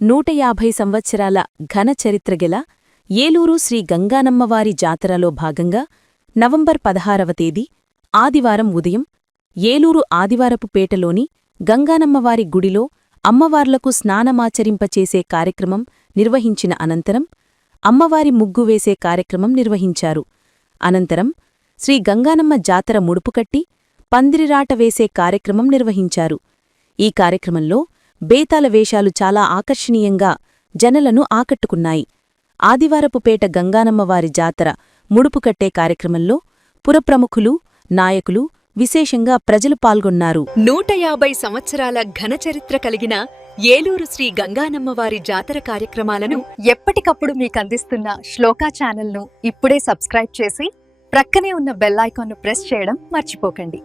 150 సంవత్సరాల ఘన చరిత్రగల ఏలూరు శ్రీ గంగానమ్మవారి జాతరలో భాగంగా నవంబర్ 16వ తేదీ ఆదివారం ఉదయం ఏలూరు ఆదివారపుపేటలోని గంగానమ్మవారి గుడిలో అమ్మవార్లకు స్నానమాచరింపచేసే కార్యక్రమం నిర్వహించిన అనంతరం అమ్మవారి ముగ్గు వేసే కార్యక్రమం నిర్వహించారు. అనంతరం శ్రీ గంగానమ్మ జాతర ముడుపుకట్టి పందిరిరాట వేసే కార్యక్రమం నిర్వహించారు. ఈ కార్యక్రమంలో బేతాల వేషాలు చాలా ఆకర్షణీయంగా జనలను ఆకట్టుకున్నాయి. ఆదివారపుపేట గంగానమ్మవారి జాతర ముడుపుకట్టే కార్యక్రమంలో పురప్రముఖులు, నాయకులు, విశేషంగా ప్రజలు పాల్గొన్నారు. 150 సంవత్సరాల ఘనచరిత్ర కలిగిన ఏలూరు శ్రీ గంగానమ్మవారి జాతర కార్యక్రమాలను ఎప్పటికప్పుడు మీకందిస్తున్న శ్లోకా ఛానల్ను ఇప్పుడే సబ్స్క్రైబ్ చేసి ప్రక్కనే ఉన్న బెల్ ఐకాన్ను ప్రెస్ చేయడం మర్చిపోకండి.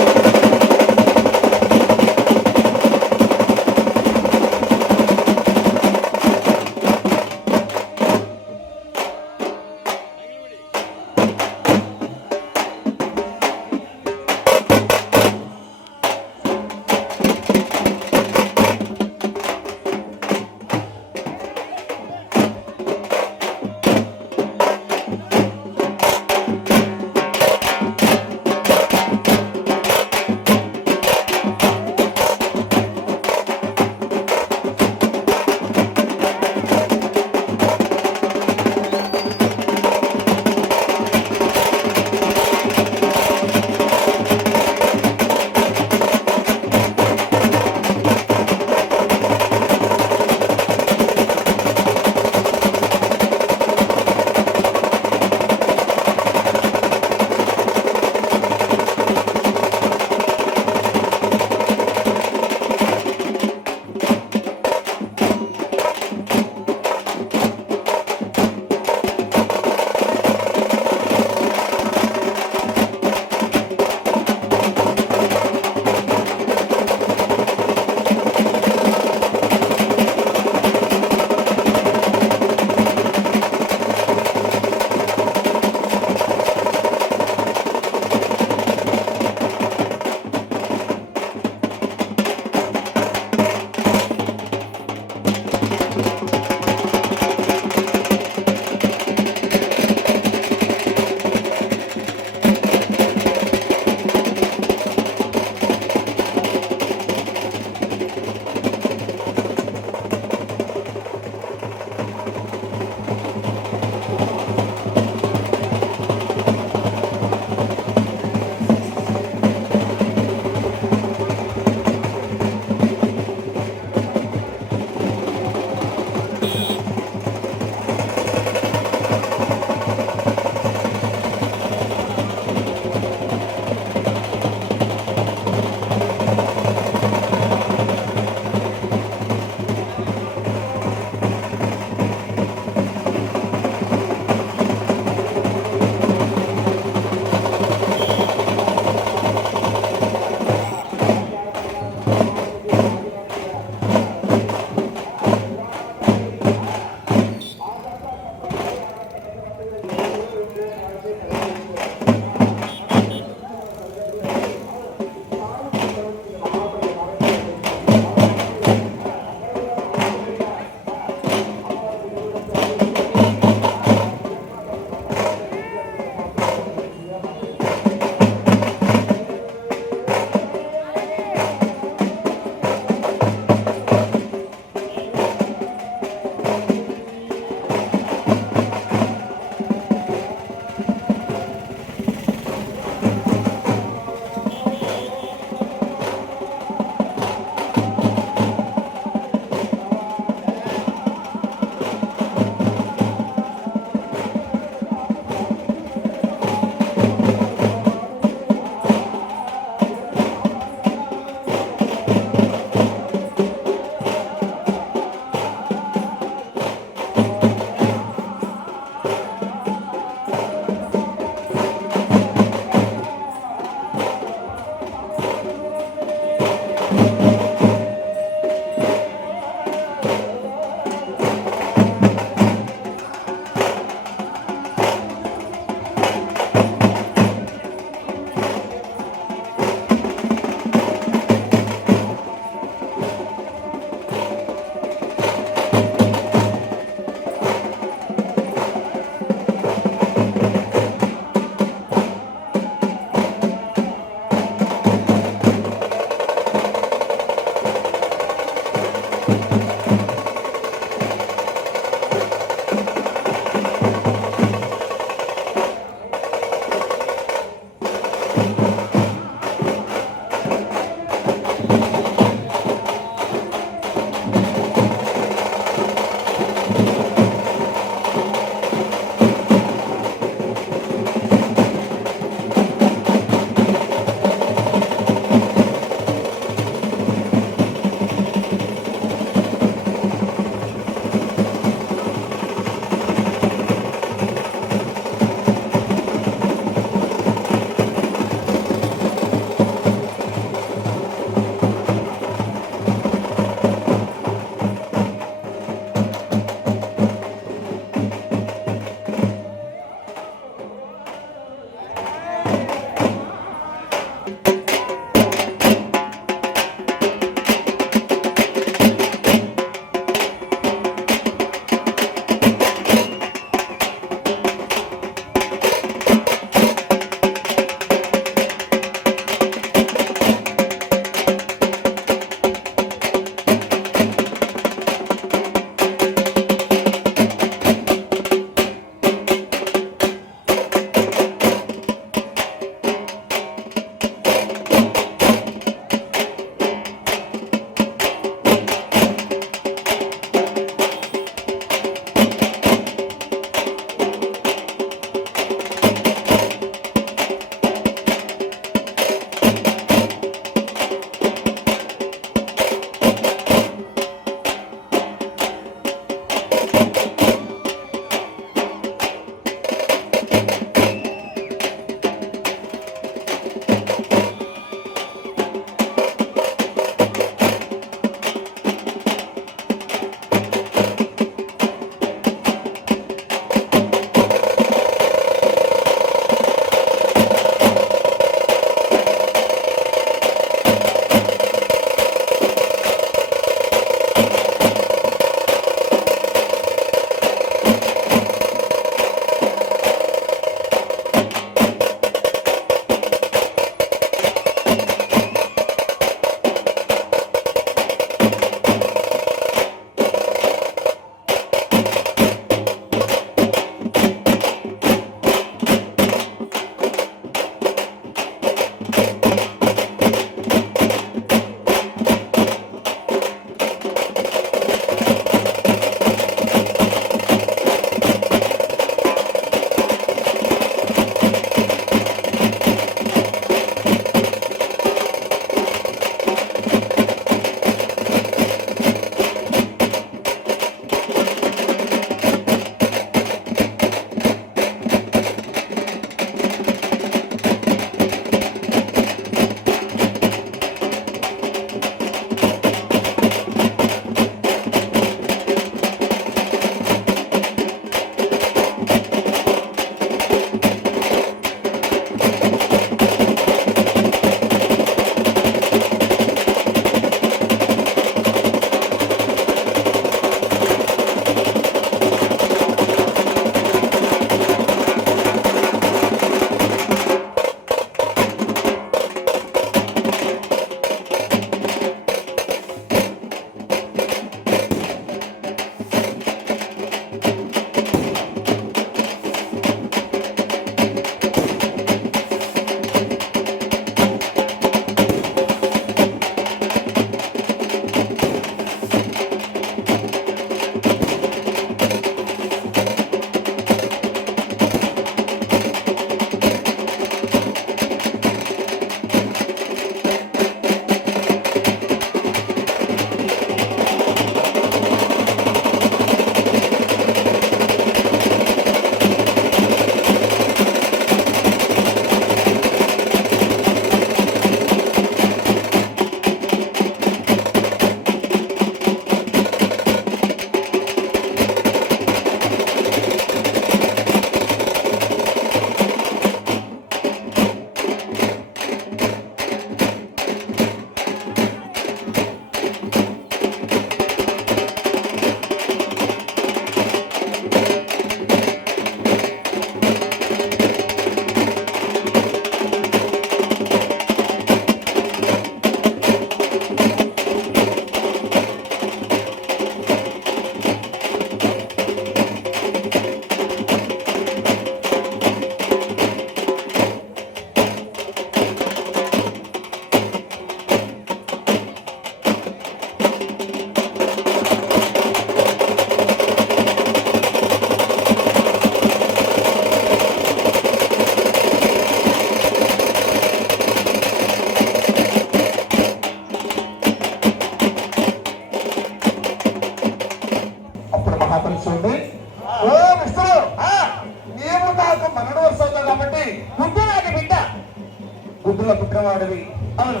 వాడివి. అవును,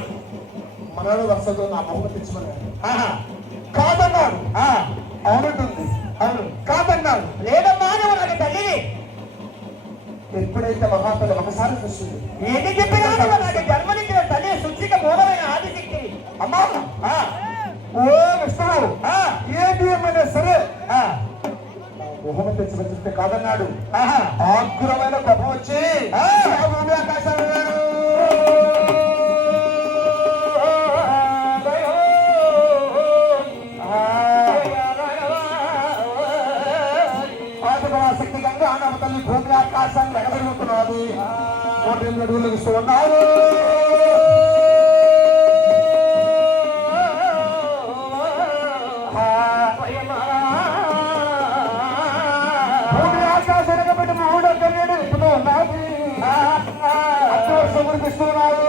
మనోడు వరుసతో నా మొహం తెచ్చుకున్నాడు. కాదన్నాడు. అవునంటుంది. అవును, కాదన్నాడు. లేదమ్మా నాకు తల్లిని. ఎప్పుడైతే మహాతల్లి ఒకసారి చూస్తుంది, ఏది చెప్పినా నాకు జన్మనిచ్చిన తల్లి శుచిక మూలమైన ఆదిశక్తి. అమ్మా ఓ విష్ణువు, ఏది ఏమైనా సరే మొహం తెచ్చి చూస్తే కాదన్నాడు. ఆగ్రమైన కోపం వచ్చి ఆకాశాలు శక్తి గంగా నవతల్లి భూమి ఆకాశాన్ని ఎగబెరుగుతున్నది. 108 అడుగులు ఇస్తూ ఉన్నారు. భూమి ఆకాశం ఎగబెట్టి 308 ఇస్తూ ఉన్నది. సమర్పిస్తున్నారు.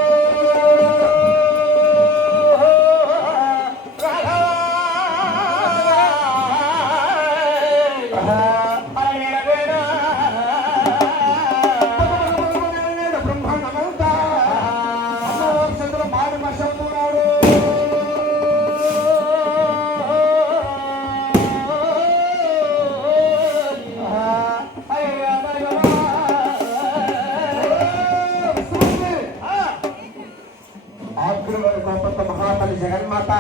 జగన్మాత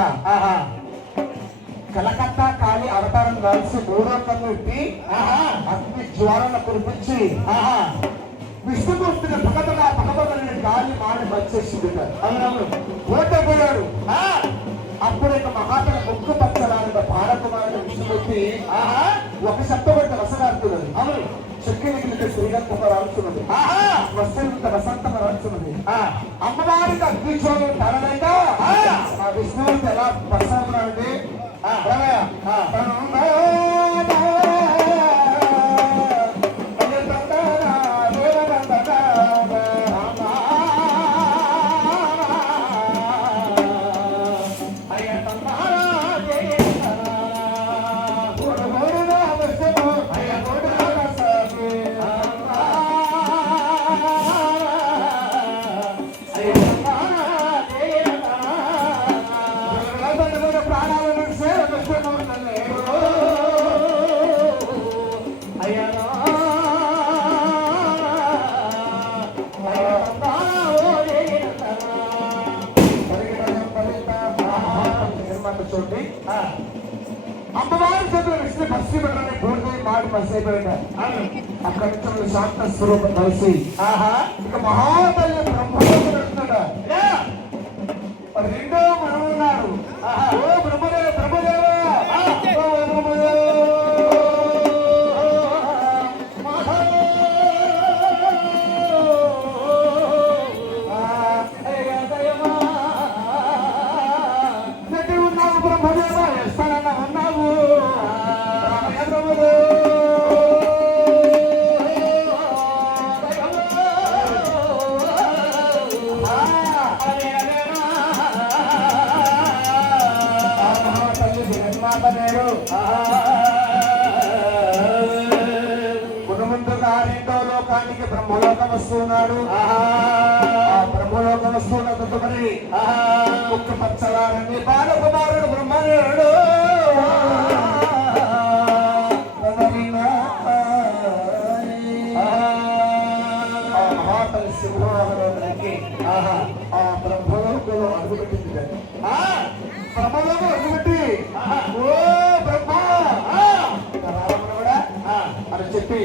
కలకత్తా కాళీ అవతారం కలిసి మూడోకన్ను ఇట్టి అగ్ని జ్వాలను కురిపించి విష్ణుమూర్తిని పగబగలని గాలి మాడి వచ్చేసింది. ఓటపోయాడు. అప్పుడు ఇక మహాతల ముక్కు పచ్చలాంటి భారకుమారుడు విష్ణుమూర్తి ఒక శబ్దపడిన వసగాడుతున్నది. అవును, చెక్కిలికి శ్రీగంధ రాల్చున్నది. వసంత వసంతం రాల్చున్నది. అమ్మవారికి అగ్నిజ్వాలను తరలేక ఆ విష్ణుమూర్తి ఎలా ప్రసన్నాడండి. చూడండి, అమ్మవారి చేతుల విష్ణు పశ్చిమ పెట్టాలని భూమి మాడి పసిపోయాడు. అక్కడి నుంచి శాంత స్వరూపం కలిసి ఇక మహాతల్లి బ్రహ్మలోకి పెడుతున్నాడు. రెండో మనం ఉన్నారు. ఓ బ్రహ్మదేవ బ్రహ్మదేవ ముందుగా రెండో లోకానికి బ్రహ్మలోకం వస్తున్నాడు. బ్రహ్మలోకం వస్తున్న తదుపరి ముక్కు పచ్చలారని బాలకుమారుడు బ్రహ్మదేవుడు మహాతల్లి సింహవాహనానికి ఆ బ్రహ్మలోకంలో అడుగుపెట్టింది. బ్రహ్మలోకం అడుగుపెట్టి ఓ బ్రహ్మ అని చెప్పి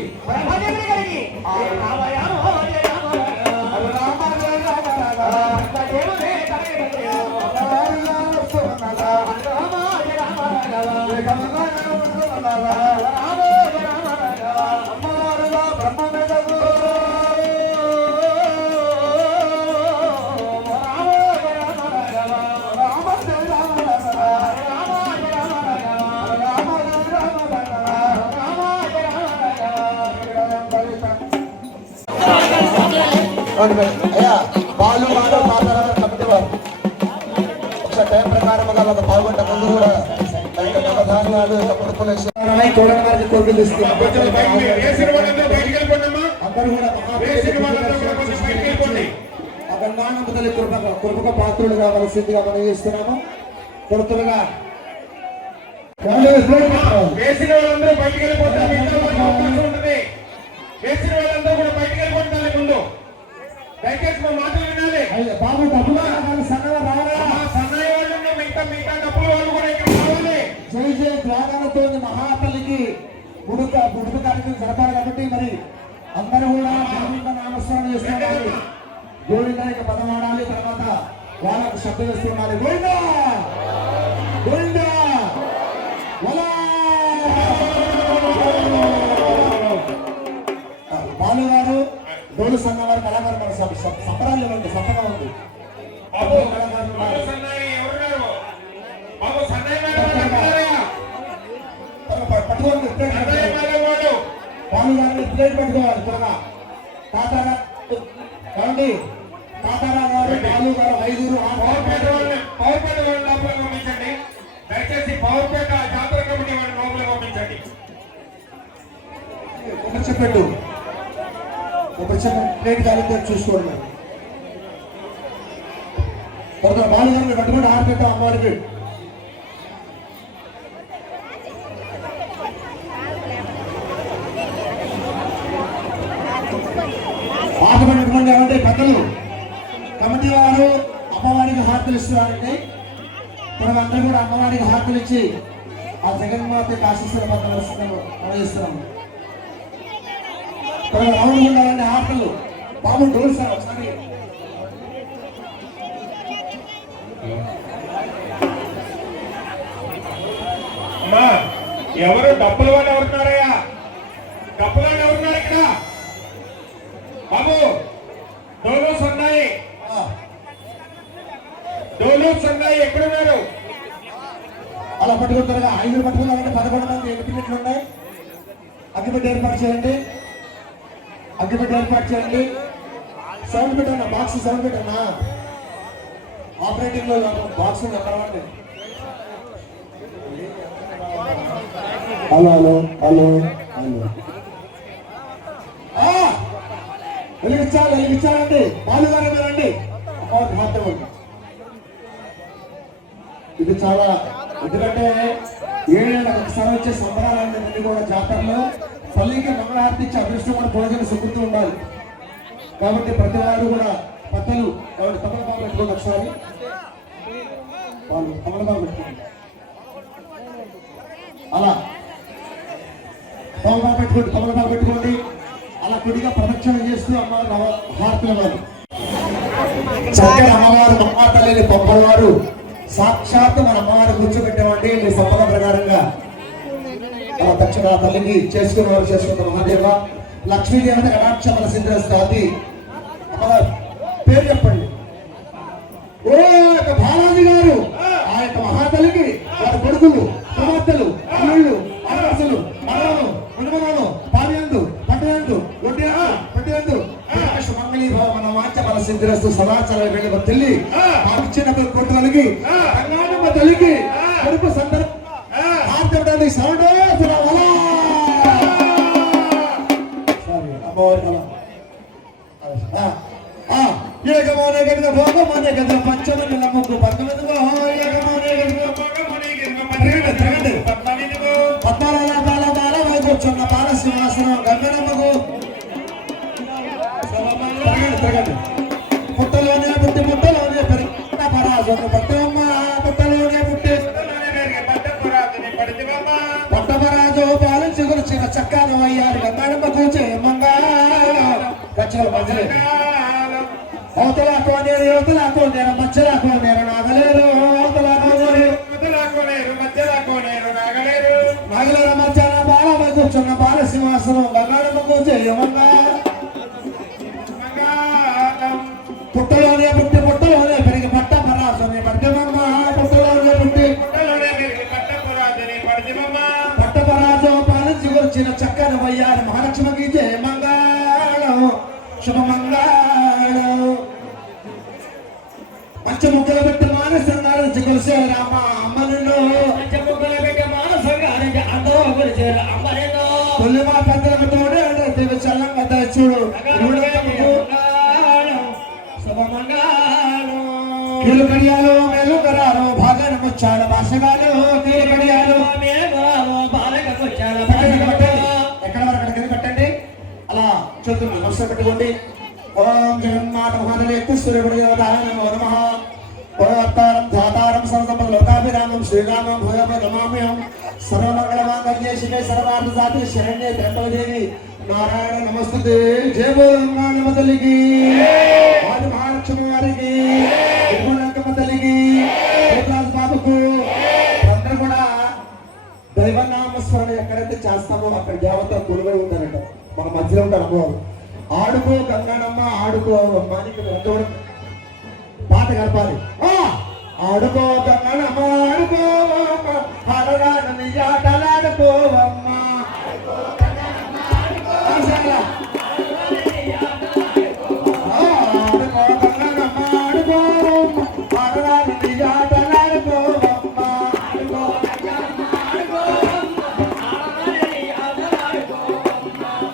అయ్యా పాలు వాడు పాదాలు కమిటీ వారు ఒకసారి టైం ప్రకారం ఒక పాల్గొంట ముందు కూడా ధాన్యాలు కోరుకులు అందరూ కూడా గంగానమ్మ తల్లి కృపక పాత్రులు కావాల్సిందిగా మనం చేస్తున్నాము. త్వరగా వేసిన వాళ్ళందరూ బయటికి వెళ్ళిపోతారు. వేసిన వాళ్ళందరూ కూడా బయటికి వెళ్ళిపోతారు. ముందు దయచేసి మా మాటలు వినాలి. బాబు డబ్బులు సన్నగా రావాలా? సన్నయ్య వాళ్ళు మిగతా డబ్బులు వాళ్ళు కూడా ఇక్కడ రావాలి. జై జై త్యాగాలతో మహాతల్లికి గుడుక కార్యక్రమం జరపాలి కాబట్టి మరి అందరూ కూడా గోవింద నామస్మరణ చేస్తున్నారు. గోవింద యొక్క పదం ఆడాలి. తర్వాత వాళ్ళకు శబ్దం వేస్తున్నారు. గోవింద గోవింద బాలు గారు డోలు సన్న వారు కళాకారు మన సంబరాలు ఇవ్వండి. సంపగా ఉంది. పట్టుకోండి. బాలు గారిని ప్లేట్ పట్టుకోవాలి త్వరగా. తాతారా కావండి. తాతారా గారు బాలు గారు ఐదుగురు పవర్పేట వాళ్ళని లోపల పంపించండి. దయచేసి పవర్పేట జాతర కమిటీ వాళ్ళని లోపల పంపించండి. చెప్పండు ఒక చిన్న ప్లేట్ కాలితే చూసుకోండి. త్వరగా బాలు గారిని కట్టుకుంటే ఆర్పేట అమ్మవారికి ఆటపడినటువంటి ఏమంటే పెద్దలు కమిటీ వారు అమ్మవారికి హారతులు ఇస్తున్నారండి. మనం అందరూ కూడా అమ్మవారికి హారతులు ఇచ్చి ఆ జగన్మాత ఆశీస్సుల పద్ధతిస్తున్నాము. రౌండ్ ఉండాలండి హారతులు. బాబు డోర్ సార్ ఒకసారి అమ్మా ఎవరు డబ్బులు వాళ్ళు ఎవరున్నారయ్యా? డబ్బులు వాళ్ళు ఎవరున్నారు ఇక్కడ? బాబు డోలు సన్నాయి ఎక్కడున్నారు? అలా పట్టుకుంటారుగా. ఐదుగురు పట్టుకున్నారంటే 11 మంది ఎన్నికలు ఉన్నాయి. అగ్గిపెట్టి ఏర్పాటు చేయండి. సౌండ్ పెట్టన్నా. బాక్స్ సౌండ్ పెట్టన్నా. ఆపరేటింగ్ లో box number. Hello hello hello hello వెలిగించాలండి. బాలుగారు రండి. ఇది చాలా ఎందుకంటే 7 ఏళ్ళకి ఒకసారి వచ్చే సంబరాలన్నీ కూడా జాతరలో తల్లికి మంగళహారతి ఇచ్చి అదృష్టం కూడా భోజనం సుఖుతూ ఉండాలి. కాబట్టి ప్రతి వారు కూడా పెద్దలు తమలపాకు పెట్టుకోండి. ఒకసారి వాళ్ళు తమలపాకు పెట్టుకోండి. అలా తమలపాకు పెట్టుకోండి. అలా కొద్దిగా ప్రదక్షిణ చేస్తూ అమ్మవారు హారతుల వారు చక్కని అమ్మవారు మహాతల్లిని పంపవారు సాక్షాత్ మన అమ్మవారు కూర్చోబెట్టేవాడి మీ సంపద ప్రకారంగా అలా దక్షిణ తల్లికి చేసుకునేవారు చేసుకుంటారు. మహాదేవ లక్ష్మీదేవత కటాక్ష మన సింధుస్తాది. పేరు చెప్పండి. ఓ యొక్క బాలాజీ గారు ఆ యొక్క మహాతల్లికి వారి కొడుకులు కుమార్తెలు అల్లుళ్ళు ఆడపడుచులు మనవలు మునుమనలు పానీయందు పట్టయందు పట్టయందు మంగళీ భావ మన వాంఛ మన సింధురస్తు సదాచారం వెళ్ళి తల్లి ఆ ఇచ్చిన కొడుకులకి గంగానమ్మ తల్లికి కొడుకు సందర్భం సౌండ్ ఏకమోనే గదిన భోగమోనే గదిన పంచమని నమ్మకు పంతొమ్మిదిగో ఏకమోనే గదిన పద్నాల బాల బాల వైకూర్చున్న బాల సింహాసనం గంగనమ్మకు పుట్టలోనే పుట్టి ముట్టలోనే పెరిగి పరాజు పట్టమ్మ పుట్టలోనే పుట్టి పట్టపరాజు పాలించి గురించిన చక్కాను అయ్యారు గంగానమ్మ కూర్చే మంగళ అవతలాకో నేను యువతలాకో నేను మధ్యలాకో నేను నాగలేరు నాగలేరు మధ్యాహ్న బాలపై కూర్చున్న బాల సింహాసనం గంగానమ్మ కూర్చే పుట్టలోనే పుట్టి పుట్టలోనే పెరిగి పట్ట పరాజుని పట్టమమ్మ పుట్టలోనే పుట్టి పట్టపరాజు పాలించి గురించిన చక్కని వయ్యారు మహాలక్ష్మికి జయ మంగళం శుభమంగళం. పంచముక్కలు పెట్టి మానసంగారు కొలిసే రామ అమ్మను పంచముక్కలు పెట్టి మానసంగారు అందరూ కొలిసేరు అమ్మను తొలి మా పెద్దలకు తోడే దివ్య చల్లంగా చూడు శుభమంగళం. నీళ్ళు కడియాలో మేలు కరాలో భాగాన ముచ్చాల భాషగాలు నీళ్ళు కడియాలో ఎక్కడ వరకు కింద పెట్టండి. అలా చేతులు నమస్కారం పెట్టుకోండి. ఓం జగన్మాత మహాదేవి సూర్యపడిదేవతాయ నమో నమః. ఓతారం ధాతారం సర్వసంపద లోకాభిరామం శ్రీరామం భూయప నమామ్యహం. సర్వమంగళమాంగళ్యే శివే సర్వార్థ సాధి శరణ్యే త్ర్యంబకే నారాయణ నమస్తుతే. జయ బోలంగా నమ తల్లికి ఆది మహాలక్ష్మి వారికి తిరుమలక్కమ్మ తల్లికి పోతరాజు బాబుకు అందరూ కూడా దైవనామస్మరణ ఎక్కడైతే చేస్తామో అక్కడ దేవత కొలువై ఉంటారట. మన మధ్యలో ఉంటారు అమ్మవారు. ఆడుకో గంగానమ్మ ఆడుకో అమ్మానికి ఎంతవరకు పాట కలపాలి. ఆడుకో గంగానమ్మ ఆడుకో ఆడరాని ఆటలాడుకోవమ్మ. ఆడుకో గంగానమ్మ ఆడుకో ఆడరాని ఆటలాడుకోవమ్మ.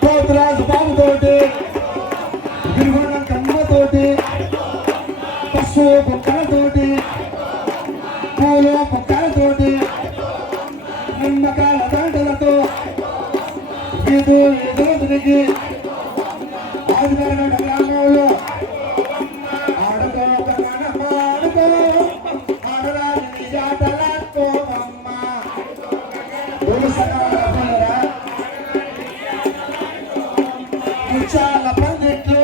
పోతురాజు బాబుతోటి తిరుగొండం కమ్మతోటి పశు కుక్కలతోటి పూలు కుక్కలతోటి నిమ్మకాయల దండలతో ఎదురుకి ఆదివారం గ్రామంలో ఆడుకో ఆడుకో ఆడరాని ఆటలాడుకోవమ్మ. ముచ్చాల పందిట్లు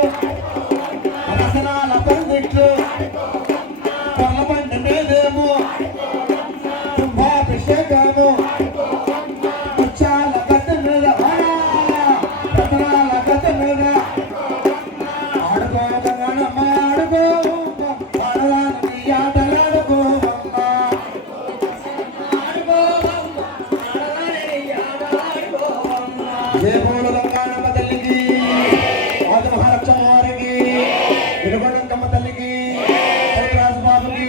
రసనాల పందిట్లు పొలబండ మీదేమో కుంభాభిషేకము. ముచ్చాల గద్దె మీద రసనాల గద్దె మీద ఆడుకో గంగనమ్మ ఆడుకో ఆడరాని ఆటలాడుకోవమ్మ. జయ బోలు గంగానమ్మ తల్లికి ఆది మహాలక్ష్మి వారికి తిరుగొండమ్మ తల్లికి పోతరాజు బాబుకి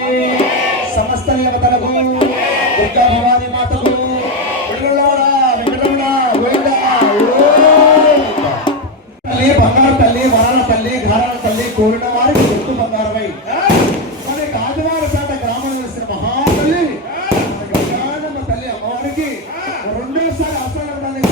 సమస్త దేవతలకు దుర్గా భవాని మాతకు వెంకటరమణ వెంకటరమణ గోవింద. తల్లి బంగారు తల్లి వరాల తల్లి ఘరాల తల్లి కోరిన వారికి ఎత్తు బంగారమై మనకి ఆదివారం పేట గ్రామంలో వేసిన మహాతల్లి గంగానమ్మ తల్లి అమ్మవారికి రెండోసారి అవసరం ఉండాలి.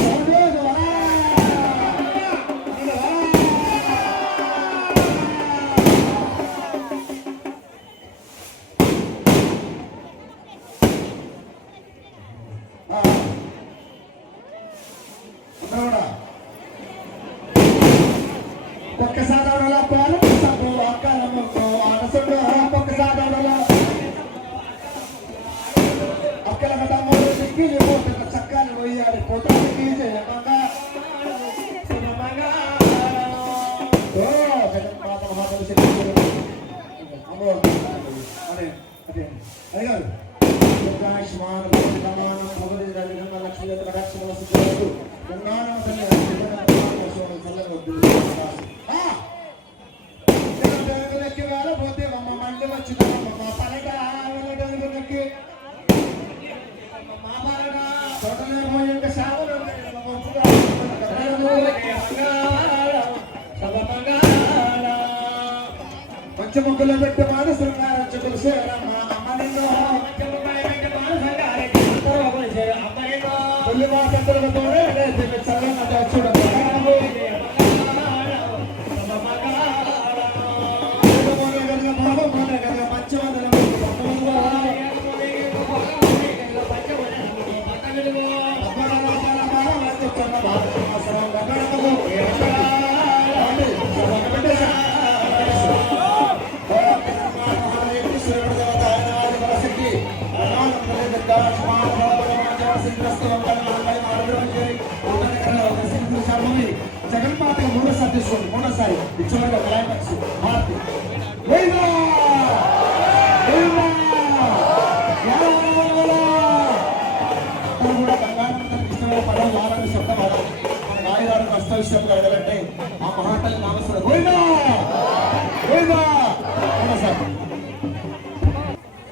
ఒక్కసారి పాలు సబ్బు అక్కలమ్మతో ఆడసుడు ఒక్కసారి అక్కల కథమ్మలు దిక్కిలి పోతున్న చక్కలు పోయాలి పోతానికి జయమంగా ఓ జగన్మాత మహాదేవి అమ్మవారు అదే అదే అది కాదు దుర్గాయుష్మాన్ భగవాన్ భగవతి గంగా లక్ష్మీ కటాక్ష వస్తు గంగానమ్మ తల్లి పోతే అమ్మ మళ్ళీ వచ్చిందమ్మ మా పలక వెళ్ళడానికి మా పలక తోటలో పోయి శావలు మంచి ముగ్గులు పెట్టి మాడు శృంగారం తులసి అమ్మ నిన్ను తొలి మాటలతో చల్లగా చూడండి. జగన్మాత మూడోసారి తీసుకోండి. మూడోసారి ఇచ్చిన క్లైమాక్స్ భారతి కూడా గంగానమ్మ ఇష్టమైన పదం వారాన్ని శబ్దపడాలి. మన నాయగారు కష్ట విషయంలో ఎడలంటే ఆ మహాతల్లి నామస్వరం గోవిందా గోవిందా. మూడోసారి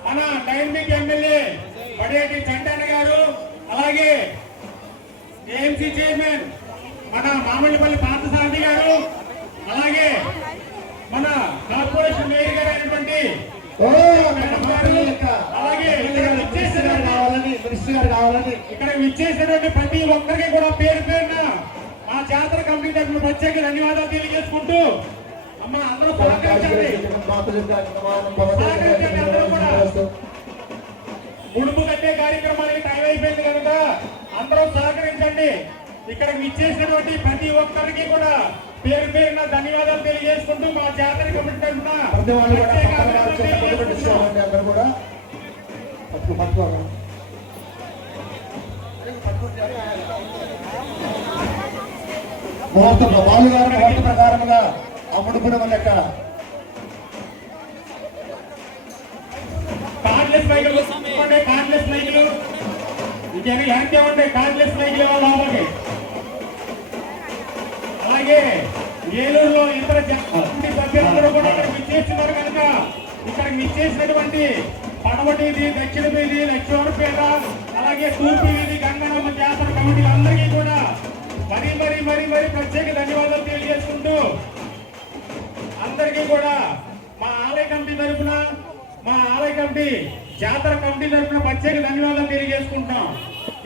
మన డైనమిక్ ఎమ్మెల్యే పడేటి చంటన్న గారు, అలాగే ఏఎంసీ చైర్మన్ మన మామిడిపల్లి పార్థసారథి గారు, అలాగే మన కార్పొరేషన్ మేయర్ గారు అయినటువంటి ఓ మేడం గారు, అలాగే ఇక్కడ విచ్చేసినటువంటి మినిస్టర్ గారు కావాలని ఇక్కడ విచ్చేసినటువంటి ప్రతి ఒక్కరికి కూడా పేరు పేరున మా జాతర కమిటీ తరఫున ప్రత్యేక ధన్యవాదాలు తెలియజేసుకుంటూ అమ్మ అందరూ సహకరించండి. ముడుపు కట్టే కార్యక్రమానికి టైం అయిపోయింది కనుక అందరూ సహకరించండి. ఇక్కడ విచ్చేసినటువంటి ప్రతి ఒక్కరికి కూడా పేరు పేరున ధన్యవాదాలు తెలియజేసుకుంటూ మా జాతర కమిటీ తరఫున ప్రత్యేక అభినందనలు తెలియజేసుకుంటున్నాం. అందరూ కూడా పట్టుకోవాలి. బాలుగారు ముహూర్త ప్రకారముగా ఆ ముడుపున లెక్క కార్డ్లెస్ మైకులు ఉంటే కార్డ్లెస్ మైకులు ఇంకేమి హ్యాండ్ ఉంటే కార్డ్లెస్ మైకులు లోపలికి. అలాగే ఏలూరులో ఇతర సభ్యులందరూ కూడా ఇక్కడ విచ్చేస్తున్నారు కనుక ఇక్కడ విచ్చేసినటువంటి పడవ వీధి, దక్షిణ వీధి, లక్ష్మణపేట, అలాగే తూర్పు వీధి గంగానమ్మ జాతర కమిటీలందరికీ కూడా మరీ మరీ మరీ మరీ ప్రత్యేక ధన్యవాదాలు తెలియజేసుకుంటూ అందరికీ కూడా మా ఆలయ కమిటీ తరఫున, మా ఆలయ కమిటీ జాతర కమిటీ తరఫున ప్రత్యేక ధన్యవాదాలు తెలియజేసుకుంటున్నాం.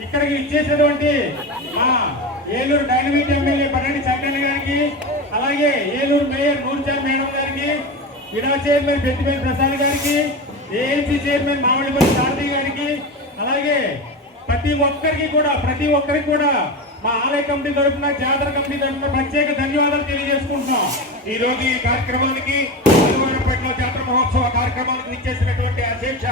ఇక్కడికి ఇచ్చేసినటువంటి మా ఏలూరు డైనమిక్ ఎమ్మెల్యే పన్నెండు చంద్రన్న గారికి, అలాగే ఏలూరు మేయర్ నూర్జాన్ మేడం గారికి, విడా చైర్మన్ పెద్దిపల్లి ప్రసాద్ గారికి, ఏఎంసీ చైర్మన్ మామిడిపల్లి సారథి గారికి, అలాగే ప్రతి ఒక్కరికి కూడా మా ఆలయ కమిటీ తరఫున, జాతర కమిటీ తరఫున ప్రత్యేక ధన్యవాదాలు తెలియజేసుకుంటున్నాం. ఈ రోజు ఈ కార్యక్రమానికి ఆదివారంపేటలో జాతర మహోత్సవ కార్యక్రమానికి ఇచ్చేసినటువంటి అధ్యక్ష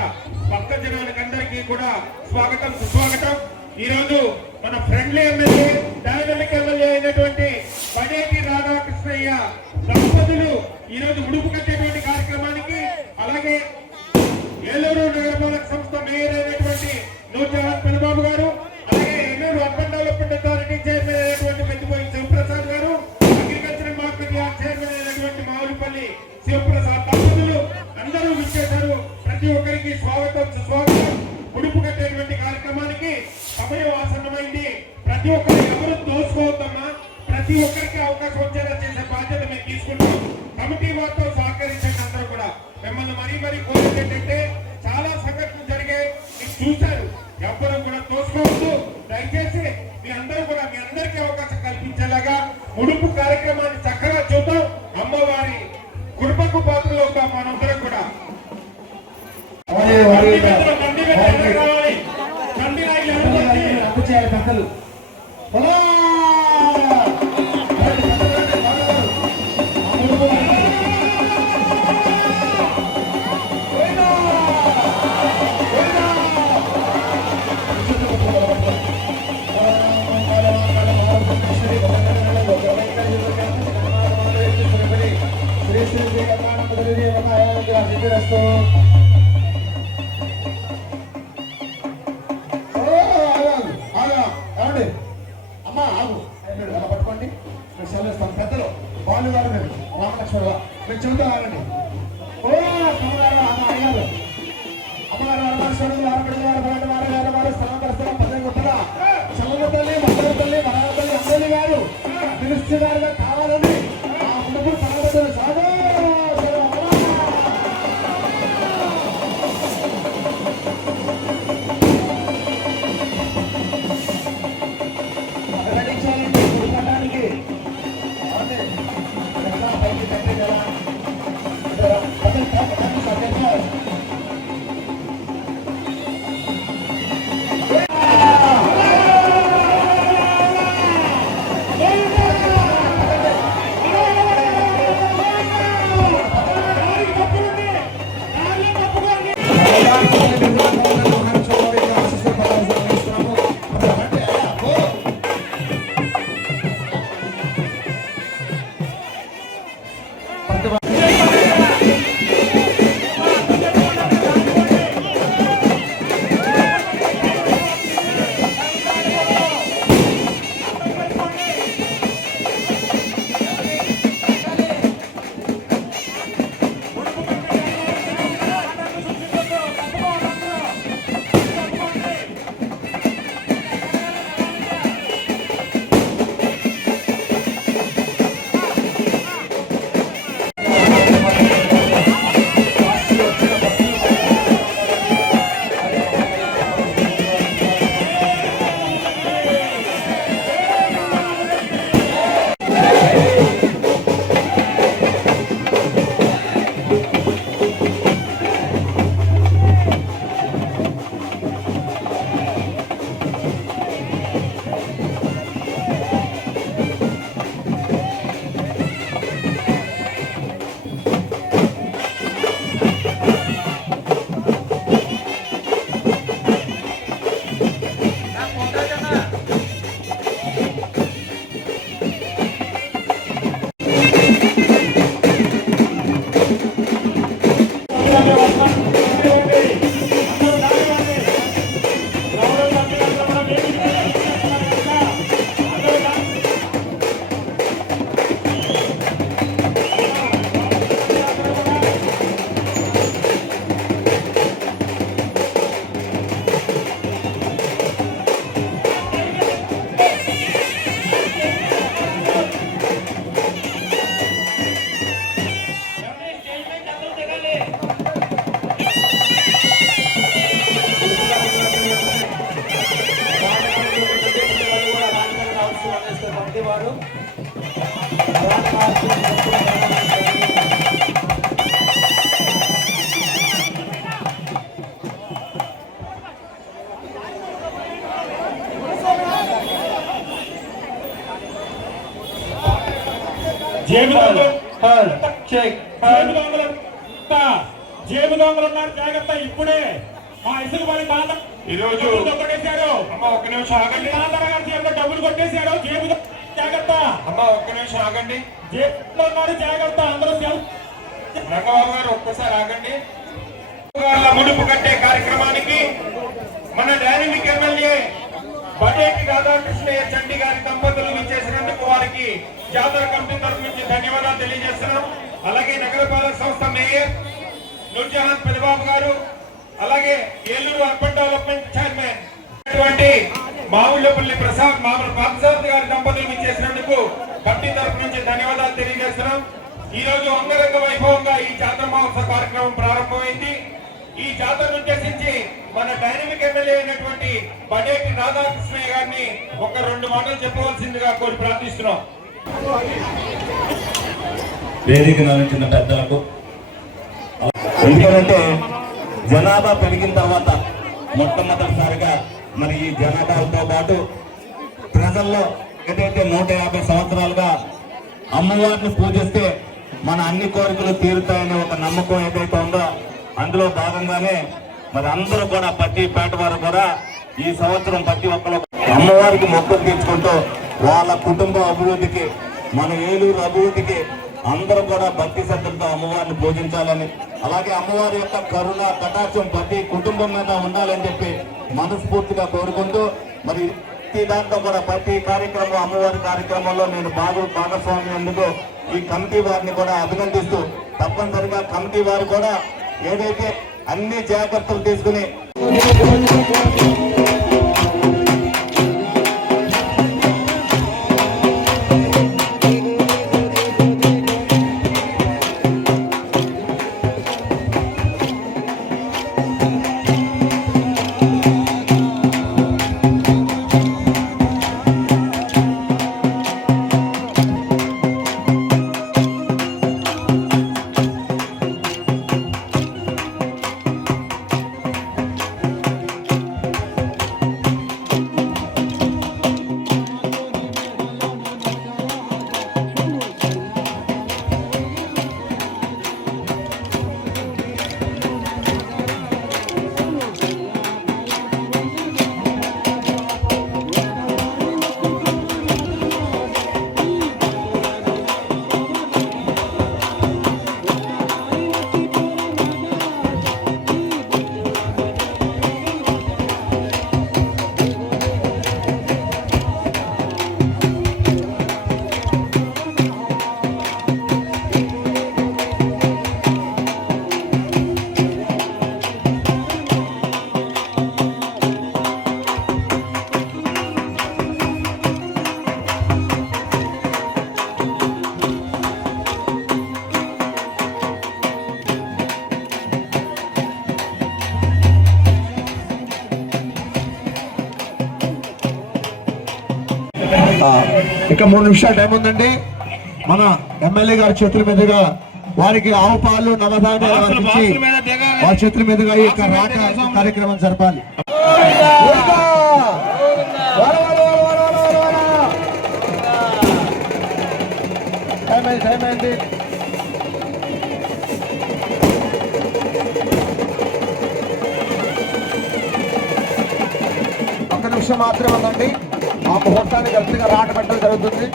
భక్త జనానికి అందరికీ కూడా స్వాగతం, సుస్వాగతం. ఈ రోజు మన ఫ్రెండ్లీ ఎమ్మెల్యే, డైనమిక్ ఎమ్మెల్యే అయినటువంటి పడేటి రాధాకృష్ణయ్య దంపతులు ఈ రోజు ఉడుపు కట్టేటువంటి కార్యక్రమానికి, అలాగే ఏలూరు నగరపాలక సంస్థ మేయర్ అయినటువంటి నూర్జహాన్ పెనుబాబు గారు, అలాగే Eluru urban development authority chairman అయినటువంటి పెద్దిపోయి శివప్రసాద్ గారు, అగ్రికల్చర్ మార్కెట్ యార్డ్ చైర్మన్ అయినటువంటి మామిడిపల్లి శివప్రసాద్ దంపతులు అందరూ విచ్చేశారు. ప్రతి ఒక్కరికి స్వాగతం, సుస్వాగతం. ఉడుపు కట్టేటువంటి కార్యక్రమానికి సమయం ఆసన్నమైంది. ప్రతి ఒక్కరు ఎవరు తోసుకోవద్దమ్మా, ప్రతి ఒక్కరికి అవకాశం వచ్చేలా చేసే బాధ్యత మేము తీసుకుంటాం. కమిటీ వారితో సహకరించండి. అందరూ కూడా మిమ్మల్ని మరీ కోరేది ఏంటంటే, చాలా సంఘటనలు జరిగాయి, మీరు చూశారు. ఎవరు కూడా తోసుకోవద్దు. దయచేసి మీ అందరికీ అవకాశం కల్పించేలాగా ఉడుపు కార్యక్రమాన్ని చక్కగా చూద్దాం. అమ్మవారి కృపకు పాత్రలు అవుతాం మనందరం కూడా. పెద్దలు అమ్మా ఆగు పట్టుకోండి. మీరు సెలవుస్తాం. పెద్దలు బాలుగారు, మీరు రామలక్ష్మణ మీరు చెబుతా ఆగండి. ఓ అమ్మగారు, అయ్యారు అమ్మగారు, అరమేశ్వరుడు, అరబడి వారు, బయట వారు, వేరే వారు, స్థలం పదవి గుట్టగా చల్లల తల్లి, మద్దల తల్లి, మరాల తల్లి అందరి గారు మినిస్టర్ గారుగా కావాలని ఆ ఉన్నప్పుడు పడవద్దరు సాగు జేబు దొంగలు ఉన్నారు, జాగ్రత్త. ఇప్పుడే మా ఇసుకు పని బాధ ఈరోజు కొట్టేశారు. అమ్మ ఒక్క నిమిషం ఆగండి. జేబులో డబ్బులు కొట్టేశారు. జేబు జాగ్రత్త. అమ్మ ఒక్క నిమిషం ఆగండి. జేబులో ఉన్నారు, జాగ్రత్త. అందరూ రంగబాబు గారు ఒక్కసారి ఆగండి. ముడుపు కట్టే కార్యక్రమానికి మన డైనమిక్ ఎమ్మెల్యే బడేటి రాధాకృష్ణయ్య చండి గారి దంపతులు విచ్చేసినందుకు వారికి జాతర కమిటీ తరఫు నుంచి ధన్యవాదాలు తెలియజేస్తున్నాం. అలాగే నగరపాలక సంస్థ మేయర్ నూర్జహాన్ పెదబాబు గారు, అలాగే Eluru urban development chairman Mavullapalli Parthasarathi గారి దంపతులు విచ్చేసినందుకు కమిటీ తరఫు నుంచి ధన్యవాదాలు తెలియజేస్తున్నాం. ఈ రోజు అంగరంగ వైభవంగా ఈ జాతర మహోత్సవ కార్యక్రమం ప్రారంభమైంది. ఈ జాతరను ఉద్దేశించి మన డైనమిక్ ఎమ్మెల్యే అయినటువంటి బడేటి రాధాకృష్ణయ్య గారిని ఒక 2 మాటలు చెప్పవలసిందిగా కోరి ప్రార్థిస్తున్నాం. వేదిక నడిచిన పెద్దలకు, ఎందుకంటే జనాభా పెరిగిన తర్వాత మొట్టమొదటిసారిగా మరి ఈ జనాభాతో పాటు ప్రజల్లో ఏదైతే 150 సంవత్సరాలుగా అమ్మవారిని పూజిస్తే మన అన్ని కోరికలు తీరుతాయనే ఒక నమ్మకం ఏదైతే ఉందో అందులో భాగంగానే మరి అందరూ కూడా ప్రతి పేట వారు కూడా ఈ సంవత్సరం ప్రతి ఒక్కరు అమ్మవారికి మొక్కులు తీర్చుకుంటూ వాళ్ళ కుటుంబ అభివృద్ధికి, మన ఏలూరు అభివృద్ధికి అందరూ కూడా భక్తి శ్రద్ధలతో అమ్మవారిని పూజించాలని, అలాగే అమ్మవారి యొక్క కరుణ కటాక్షం ప్రతి కుటుంబం మీద ఉండాలని చెప్పి మనస్ఫూర్తిగా కోరుకుంటూ మరి ప్రతి దాంట్లో కూడా ప్రతి కార్యక్రమం అమ్మవారి కార్యక్రమంలో నేను భాగస్వామ్యం ఎందుకు ఈ కమిటీ వారిని కూడా అభినందిస్తూ తప్పనిసరిగా కమిటీ వారు కూడా ఏదైతే అన్ని జాగ్రత్తలు తీసుకుని ఇంకా 3 నిమిషాలు టైం ఉందండి. మన ఎమ్మెల్యే గారి చేతుల మీదుగా వారికి ఆవు పాలు నవధాన్యాలు ఇచ్చి వారి చేతుల మీదుగా ఈ యొక్క రాట కార్యక్రమం జరపాలి. టైం అయింది. ఒక్క నిమిషం మాత్రమే ఉందండి. ఆ ముహూర్తాన్ని గట్టిగా రాట పెట్టడం జరుగుతుంది.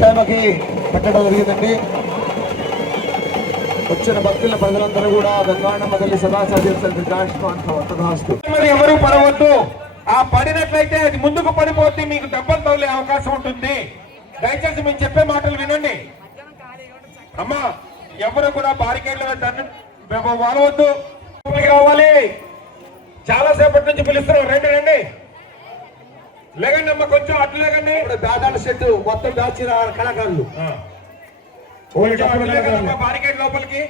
టైంకి పెట్టడం జరిగిందండి. వచ్చిన భక్తుల ప్రజలందరూ కూడా గంగానమ్మ తల్లి సదాసాధ్యం ఎవరు పడవద్దు. ఆ పడినట్లయితే అది ముందుకు పడిపోతే మీకు దెబ్బలు తగిలే అవకాశం ఉంటుంది. దయచేసి మేము చెప్పే మాటలు వినండి. అమ్మా ఎవరు కూడా బారికేడ్లు వాడవద్దు. కావాలి, చాలా సేపటి నుంచి పిలుస్తున్నాం. రండి లేకండి అమ్మ, కొంచెం అట్లు లేకండి. ఇప్పుడు దాదాపు సెట్ మొత్తం దాచిన కళాకారులు బారికేడ్ లోపలికి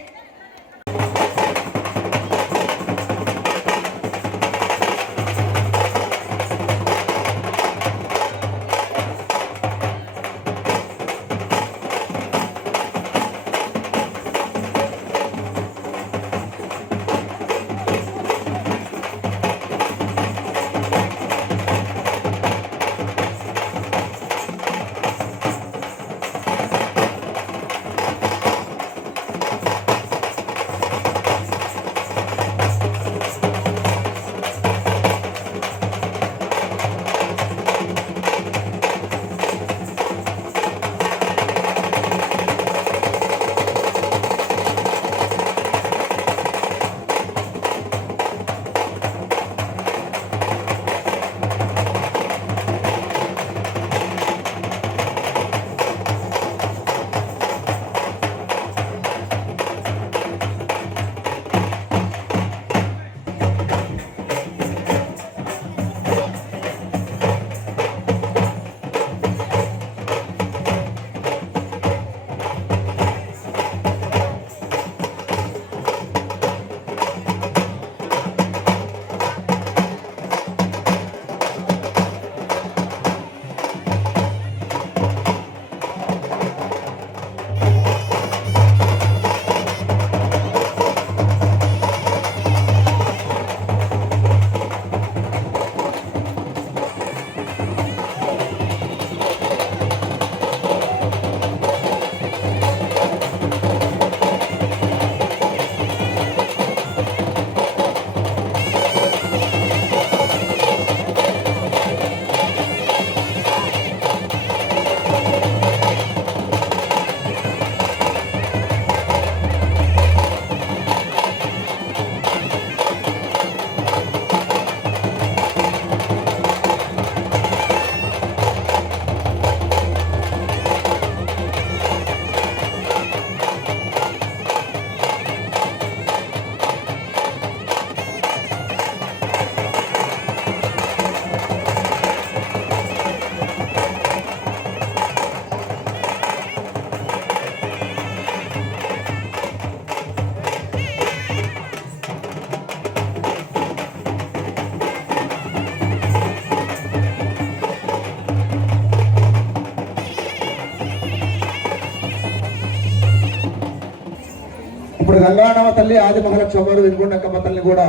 ఇప్పుడు గంగానమ్మ తల్లి ఆది మహాలక్ష్మి వారు వెనుకొండకమ్మ తల్లి కూడా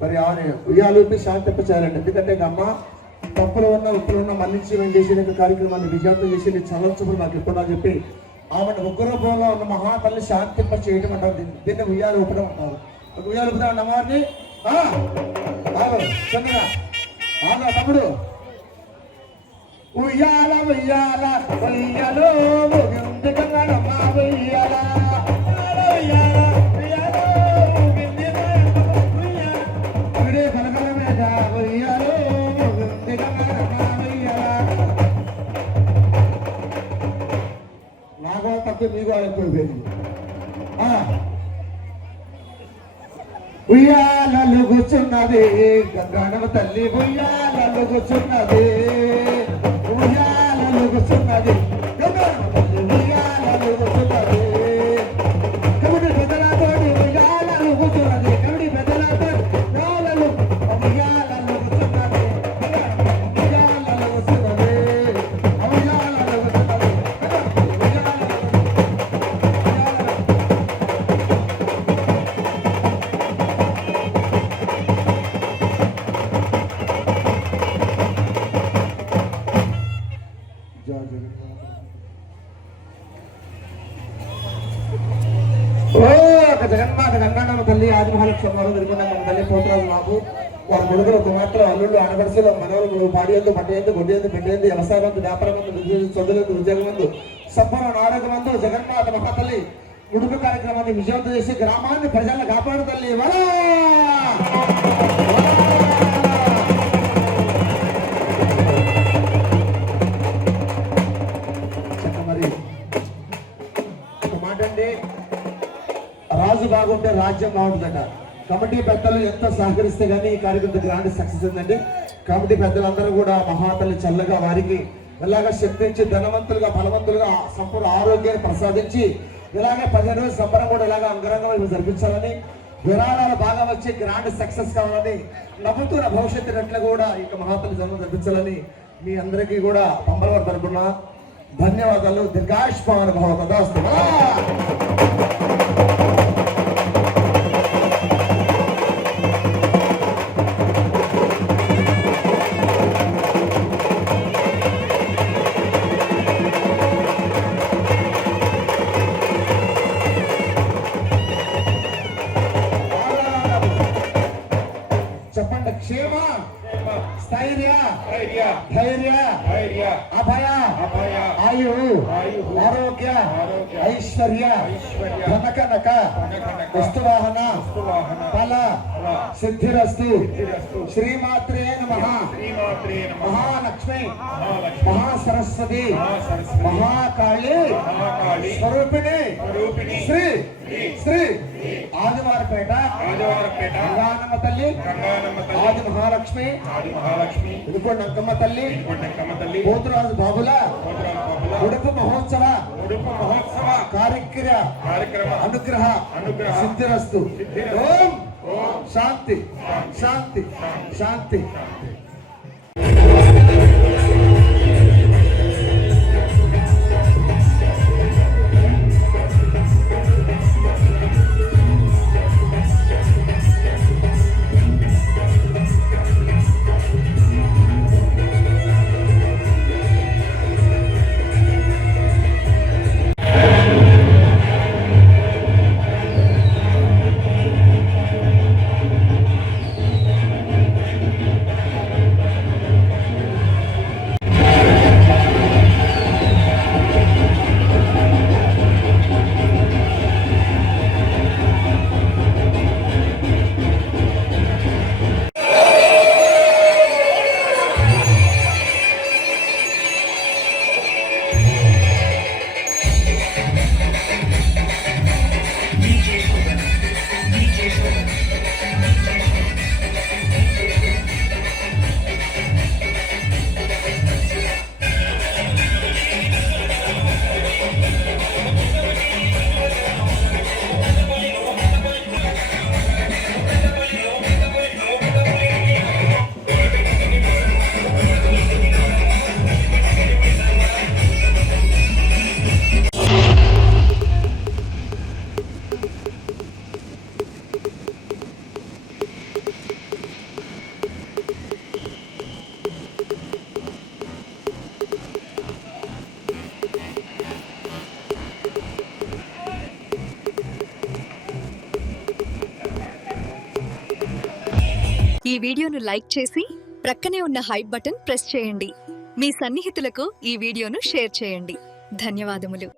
మరి ఆమె ఉయ్యాలూపి శాంతింప చేయాలండి. ఎందుకంటే అమ్మ తప్పులు ఉన్న ఉప్పులు ఉన్న మన్నించి మేము చేసిన కార్యక్రమాన్ని విజయవంతం చేసి నీ చల్లచప్పుడు నాకు ఇప్పుడు అని చెప్పి ఆమెను ఉగ్రరూపంలో ఉన్న మహాతల్లి శాంతింప చేయటం అంటారు. దీన్ని ఉయ్యాలు ఊపడం అంటారు. ఉయ్యాలు ఊపుతాడు అమ్మవారిని. చంద్ర తమ్ముడు ఉయ్యాల ఉయ్యాల ఉయ్యాలో గంగానమ్మ ఉయ్యాల నాగో తక్కువ మీకు ఎక్కువైపోయింది. ఉయ్యాలలు కూర్చున్నది గంగానమ్మ తల్లి ఉయ్యాలలు కూర్చున్నది ఉయ్యాలలు కూర్చున్నది గంగానమ్మ తల్లి ఉయ్యాలలు కూర్చున్నది కమిటీ పెద్దలతోటి ఉయ్యాలలు కూర్చున్నది కమిటీ పెద్దలతోటి ఉయ్యాలలు ఉయ్యాలలు కూర్చున్నది ఉయ్యాలలు కూర్చున్నది ఉయ్యాలలు కూర్చున్నది జగన్మాత గంగానమ్మ తల్లి ఆది మహాలక్ష్మి వారు వెనుకొండకమ్మ తల్లి పోతురాజు బాబు వారి కొడుకులు కుమార్తెలు అల్లుళ్ళు ఆడపడుచులు మనవలు పాడియందు పట్టయందు గొడ్డియందు బిడ్డయందు వ్యవసాయమందు వ్యాపారమందు చదువులందు ఉద్యోగమందు సంపూర్ణ ఆరోగ్యమందు జగన్మాత మహాతల్లి ఉడుపు కార్యక్రమాన్ని విజయవంతం చేసి గ్రామాన్ని ప్రజలను కాపాడు తల్లి మరి ఒక మాట అండి, రాజు బాగుంటే రాజ్యం బాగుంటుందట. కమిటీ పెద్దలు ఎంత సహకరిస్తే కానీ ఈ కార్యక్రమం గ్రాండ్ సక్సెస్ ఉందండి. కమిటీ పెద్దలందరూ కూడా మహాతల్లి చల్లగా వారికి ఇలాగా శక్తించి ధనవంతులుగా బలవంతులుగా సంపూర్ణ ఆరోగ్యాన్ని ప్రసాదించి ఇలాగే 15 రోజుల సంబరం కూడా ఇలాగ అంగరంగం జరిపించాలని, విరాళాలు బాగా వచ్చి గ్రాండ్ సక్సెస్ కావాలని, నవ్వుతున్న భవిష్యత్తునట్లు కూడా ఇక మహాతల్లి జన్మ జరిపించాలని మీ అందరికీ కూడా పంబలవారి తరపున ధన్యవాదాలు. దీర్ఘాయుష్మాన్ భవ. తదాస్తు. చెప్పండి. క్షేమ స్థైర్య ధైర్య అభయ ఆయు ఆరోగ్య ఐశ్వర్య ధనకనక వస్తువాహన ఫల సిద్ధిరస్తు. శ్రీమాత్రే నమః. మహాలక్ష్మి మహాసరస్వతి మహాకాళి స్వరూపిణి శ్రీ శ్రీ ఆదివారపేట గంగానమ్మ తల్లి ఆది మహాలక్ష్మి వెనుకొండకమ్మ తల్లి పోతురాజు బాబుల ఉడుపు మహోత్సవ కార్యక్రమ అనుగ్రహ సిద్ధిరస్తు. ఓం శాంతి శాంతి శాంతి. ఈ వీడియోను లైక్ చేసి ప్రక్కనే ఉన్న హైప్ బటన్ ప్రెస్ చేయండి. మీ సన్నిహితులకు ఈ వీడియోను షేర్ చేయండి. ధన్యవాదములు.